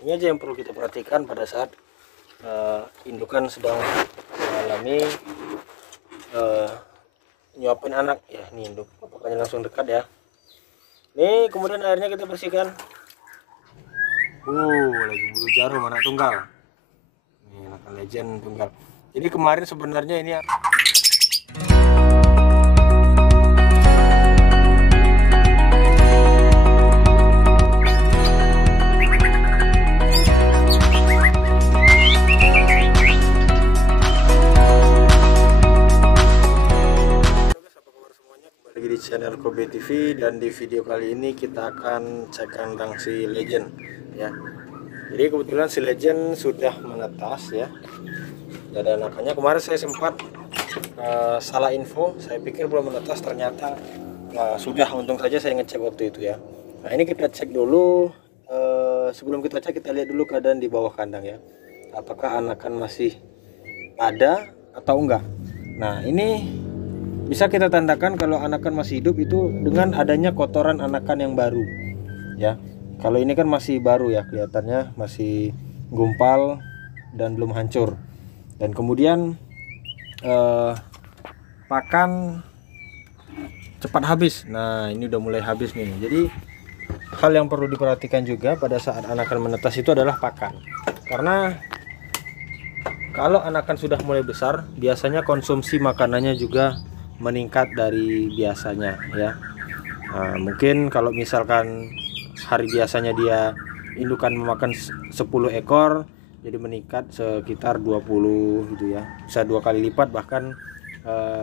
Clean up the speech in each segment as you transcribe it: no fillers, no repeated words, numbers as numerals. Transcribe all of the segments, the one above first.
Ini aja yang perlu kita perhatikan pada saat indukan sedang mengalami nyuapin anak ya. Ini induk, pokoknya langsung dekat ya. Nih kemudian airnya kita bersihkan. Lagi bulu jarum anak tunggal. Ini anakan legend tunggal. Jadi kemarin sebenarnya ini di channel Kobe TV, dan di video kali ini kita akan cek kandang si legend ya. Jadi kebetulan si legend sudah menetas ya. Dan anakannya kemarin saya sempat salah info, saya pikir belum menetas, ternyata sudah. Untung saja saya ngecek waktu itu ya. Nah ini kita cek dulu, sebelum kita cek kita lihat dulu keadaan di bawah kandang ya, apakah anakan masih ada atau enggak. Nah ini bisa kita tandakan kalau anakan masih hidup itu dengan adanya kotoran anakan yang baru ya. Kalau ini kan masih baru ya, kelihatannya masih gumpal dan belum hancur. Dan kemudian pakan cepat habis. Nah ini udah mulai habis nih. Jadi hal yang perlu diperhatikan juga pada saat anakan menetas itu adalah pakan. Karena kalau anakan sudah mulai besar, biasanya konsumsi makanannya juga meningkat dari biasanya ya. Nah, mungkin kalau misalkan hari biasanya dia indukan memakan 10 ekor, jadi meningkat sekitar 20 gitu ya, bisa 2 kali lipat, bahkan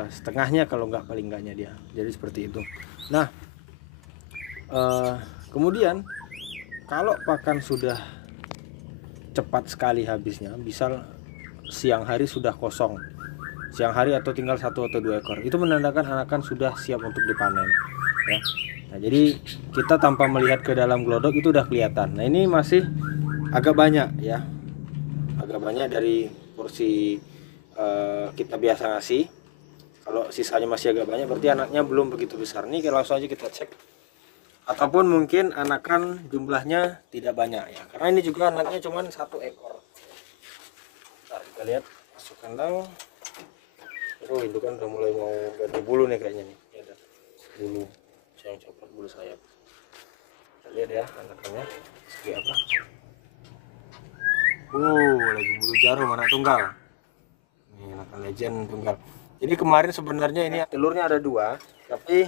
setengahnya kalau nggak paling enggaknya dia. Jadi seperti itu. Nah kemudian kalau pakan sudah cepat sekali habisnya, misal siang hari sudah kosong, siang hari atau tinggal 1 atau 2 ekor, itu menandakan anakan sudah siap untuk dipanen ya. Nah jadi kita tanpa melihat ke dalam glodok itu udah kelihatan. Nah ini masih agak banyak ya, agak banyak dari porsi kita biasa ngasih. Kalau sisanya masih agak banyak, berarti anaknya belum begitu besar. Nih langsung aja kita cek. Ataupun mungkin anakan jumlahnya tidak banyak ya, karena ini juga anaknya cuma 1 ekor. Nah, kita lihat masuk kandang. Itu kan udah mulai mau ganti bulu nih kayaknya nih. Ya, ada bulu yang copot bulu sayap. Kita lihat ya anakannya segi apa. Lagi bulu jarum anak tunggal. Ini anakan legend tunggal. Jadi kemarin sebenarnya ini telurnya ada 2, tapi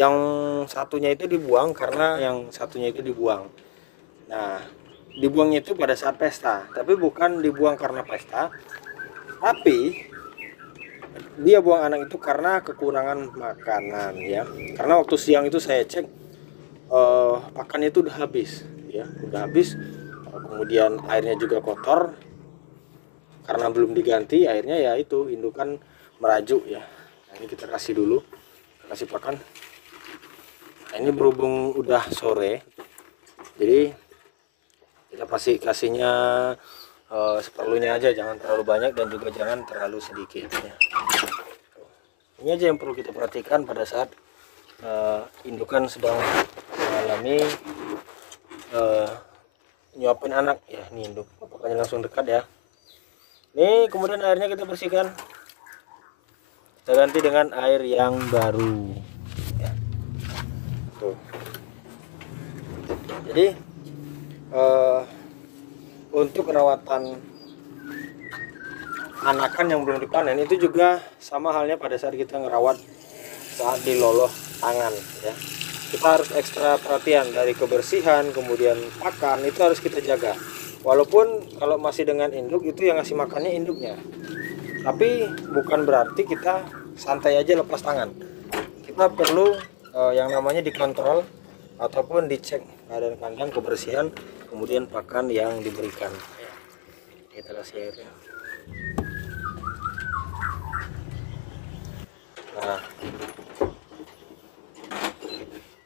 yang satunya itu dibuang karena Nah, dibuangnya itu pada saat pesta, tapi bukan dibuang karena pesta, tapi dia buang anak itu karena kekurangan makanan ya. Karena waktu siang itu saya cek pakannya itu udah habis ya, udah habis. Kemudian airnya juga kotor karena belum diganti airnya ya, itu indukan merajuk ya. Nah, ini kita kasih dulu, kasih pakan. Nah, ini berhubung udah sore, jadi kita pasti kasihnya seperlunya aja, jangan terlalu banyak dan juga jangan terlalu sedikit ya. Ini aja yang perlu kita perhatikan pada saat indukan sedang mengalami nyuapin anak ya. Ini induk, pokoknya langsung dekat ya. Nih kemudian airnya kita bersihkan, kita ganti dengan air yang baru ya. Tuh. Jadi untuk perawatan anakan yang belum dipanen itu juga sama halnya pada saat kita ngerawat saat diloloh tangan ya. Kita harus ekstra perhatian dari kebersihan, kemudian pakan itu harus kita jaga. Walaupun kalau masih dengan induk itu yang ngasih makannya induknya, tapi bukan berarti kita santai aja lepas tangan. Kita perlu yang namanya dikontrol ataupun dicek keadaan kandang, kebersihan, kemudian pakan yang diberikan. Kita kasih airnya. Nah,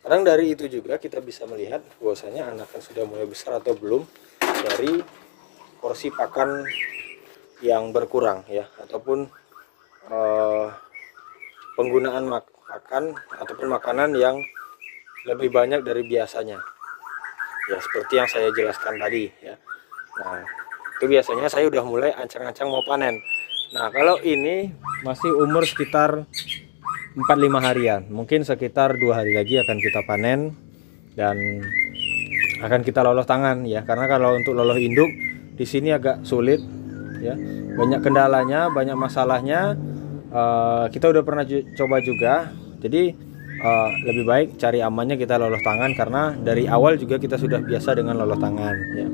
kadang dari itu juga kita bisa melihat bahwasanya anakan sudah mulai besar atau belum dari porsi pakan yang berkurang ya, ataupun penggunaan pakan ataupun makanan yang lebih banyak dari biasanya. ya seperti yang saya jelaskan tadi ya. Nah, itu biasanya saya udah mulai ancang-ancang mau panen. Nah, kalau ini masih umur sekitar 4-5 harian, mungkin sekitar 2 hari lagi akan kita panen dan akan kita loloh tangan ya. Karena kalau untuk loloh induk di sini agak sulit ya, banyak kendalanya, banyak masalahnya. Kita udah pernah coba juga, jadi lebih baik cari amannya kita loloh tangan, karena dari awal juga kita sudah biasa dengan loloh tangan ya.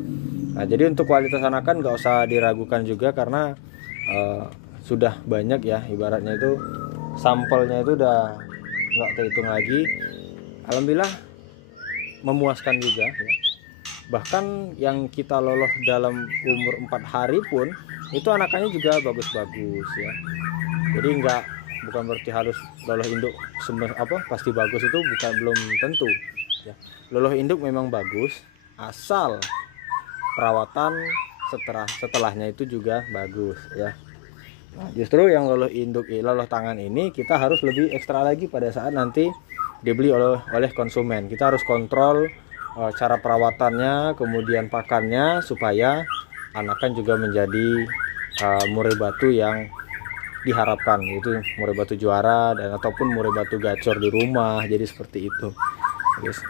Nah, jadi untuk kualitas anakan nggak usah diragukan juga, karena sudah banyak ya, ibaratnya itu sampelnya itu udah nggak terhitung lagi. Alhamdulillah memuaskan juga ya. Bahkan yang kita loloh dalam umur 4 hari pun itu anakannya juga bagus-bagus ya. Jadi bukan berarti harus loloh induk pasti bagus, itu belum tentu ya. Loloh induk memang bagus asal perawatan setelahnya itu juga bagus ya. Nah, justru yang loloh induk loloh tangan ini kita harus lebih ekstra lagi pada saat nanti dibeli oleh konsumen. Kita harus kontrol cara perawatannya, kemudian pakannya, supaya anakan juga menjadi murai batu yang diharapkan, yaitu murai batu juara dan ataupun murai batu gacor di rumah. Jadi seperti itu guys.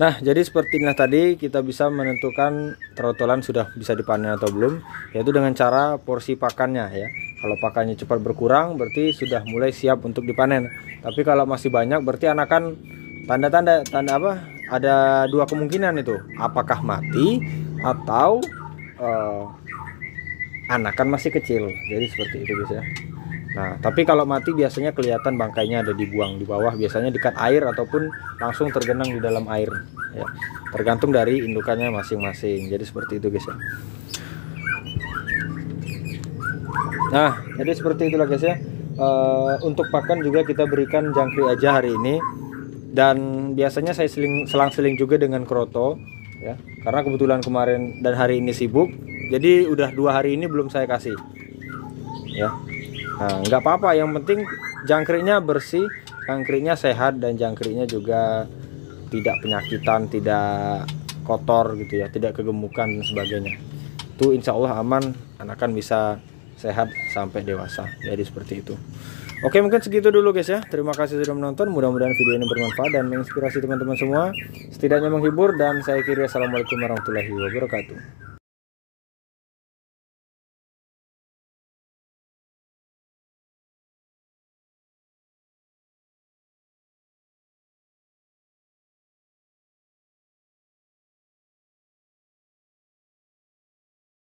Nah, jadi seperti ini tadi kita bisa menentukan trotolan sudah bisa dipanen atau belum, yaitu dengan cara porsi pakannya ya. Kalau pakannya cepat berkurang berarti sudah mulai siap untuk dipanen. Tapi kalau masih banyak berarti anakan tanda apa? Ada dua kemungkinan itu, apakah mati atau anakan masih kecil. Jadi seperti itu guys ya. Nah, tapi kalau mati biasanya kelihatan bangkainya ada dibuang di bawah, biasanya dekat air ataupun langsung tergenang di dalam air ya. Tergantung dari indukannya masing-masing. Jadi seperti itu guys ya. Nah, jadi seperti itulah guys ya. Untuk pakan juga kita berikan jangkrik aja hari ini, dan biasanya saya selang-seling juga dengan kroto ya, karena kebetulan kemarin dan hari ini sibuk, jadi udah 2 hari ini belum saya kasih ya. Nah, nggak apa-apa, yang penting jangkriknya bersih, jangkriknya sehat, dan jangkriknya juga tidak penyakitan, tidak kotor gitu ya, tidak kegemukan dan sebagainya. Itu insya Allah aman, anakan bisa sehat sampai dewasa. Jadi seperti itu. Oke, mungkin segitu dulu guys ya. Terima kasih sudah menonton. Mudah-mudahan video ini bermanfaat dan menginspirasi teman-teman semua, setidaknya menghibur. Dan saya kira assalamualaikum warahmatullahi wabarakatuh.